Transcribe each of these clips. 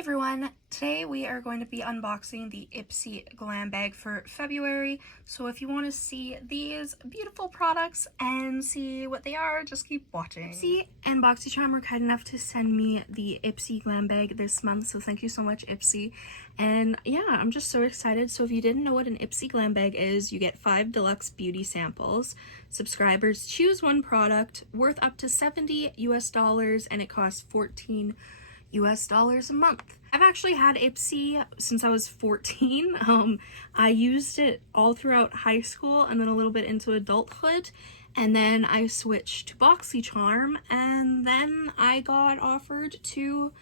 everyone, today we are going to be unboxing the Ipsy Glam Bag for February. So if you want to see these beautiful products and see what they are, just keep watching. Ipsy and BoxyCharm were kind enough to send me the Ipsy Glam Bag this month, so thank you so much, Ipsy. And yeah, I'm just so excited. So if you didn't know what an Ipsy Glam Bag is, you get 5 deluxe beauty samples. Subscribers choose one product worth up to $70 US, and it costs $14 US a month. I've actually had Ipsy since I was 14. I used it all throughout high school and then a little bit into adulthood, and then I switched to BoxyCharm, and then I got offered to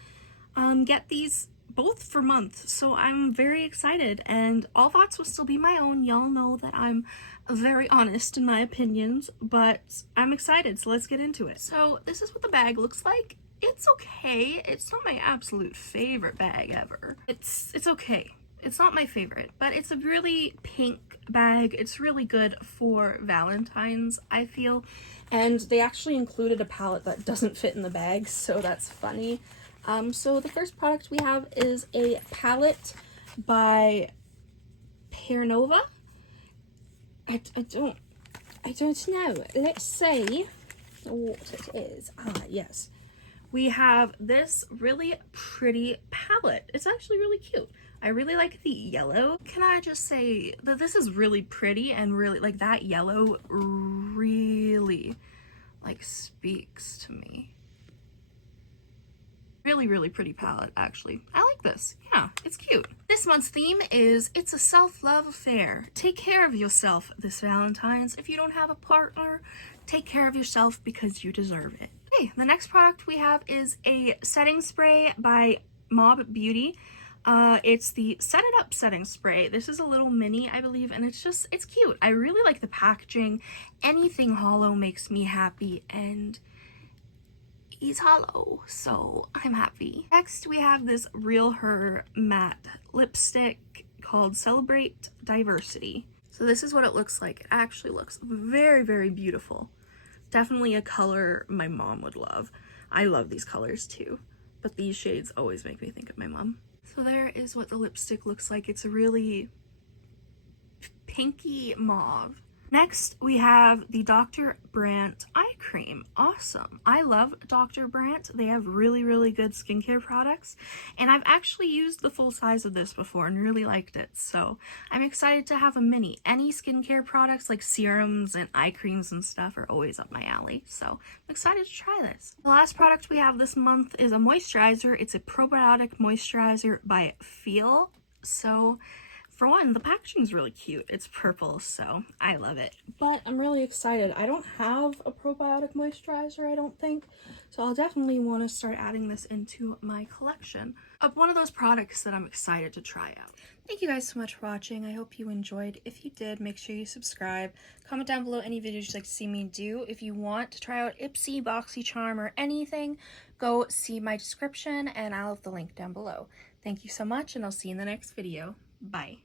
get these both for months, so I'm very excited, and all thoughts will still be my own. Y'all know that I'm very honest in my opinions, but I'm excited, so let's get into it. So this is what the bag looks like. It's okay. It's not my absolute favorite bag ever. It's okay. It's not my favorite, but it's a really pink bag. It's really good for Valentine's, I feel. And they actually included a palette that doesn't fit in the bag, so that's funny. So the first product we have is a palette by Nova. I don't know. Let's see what it is. Ah, yes. We have this really pretty palette. It's actually really cute. I really like the yellow. Can I just say that this is really pretty, and really, like, that yellow really, like, speaks to me. Really pretty palette, actually. I like this. Yeah, it's cute. This month's theme is It's a Self-Love Affair. Take care of yourself this Valentine's. If you don't have a partner, take care of yourself because you deserve it. Okay, the next product we have is a setting spray by Mob Beauty. It's the Set It Up setting spray. This is a little mini, I believe, and it's cute. I really like the packaging. Anything hollow makes me happy, and he's hollow, so I'm happy. Next, we have this Real Her matte lipstick called Celebrate Diversity. So this is what it looks like. It actually looks very beautiful. Definitely a color my mom would love. I love these colors too, but these shades always make me think of my mom. So there is what the lipstick looks like. It's a really pinky mauve. Next, we have the Dr. Brandt eye cream. Awesome. I love Dr. Brandt. They have really good skincare products, and I've actually used the full size of this before and really liked it, so I'm excited to have a mini. Any skincare products like serums and eye creams and stuff are always up my alley, so I'm excited to try this. The last product we have this month is a moisturizer. It's a probiotic moisturizer by Feel. So for one, the packaging is really cute. It's purple, so I love it. But I'm really excited. I don't have a probiotic moisturizer, I don't think, so I'll definitely want to start adding this into my collection of one of those products that I'm excited to try out. Thank you guys so much for watching. I hope you enjoyed. If you did, make sure you subscribe. Comment down below any videos you'd like to see me do. If you want to try out Ipsy, BoxyCharm, or anything, go see my description, and I'll have the link down below. Thank you so much, and I'll see you in the next video. Bye.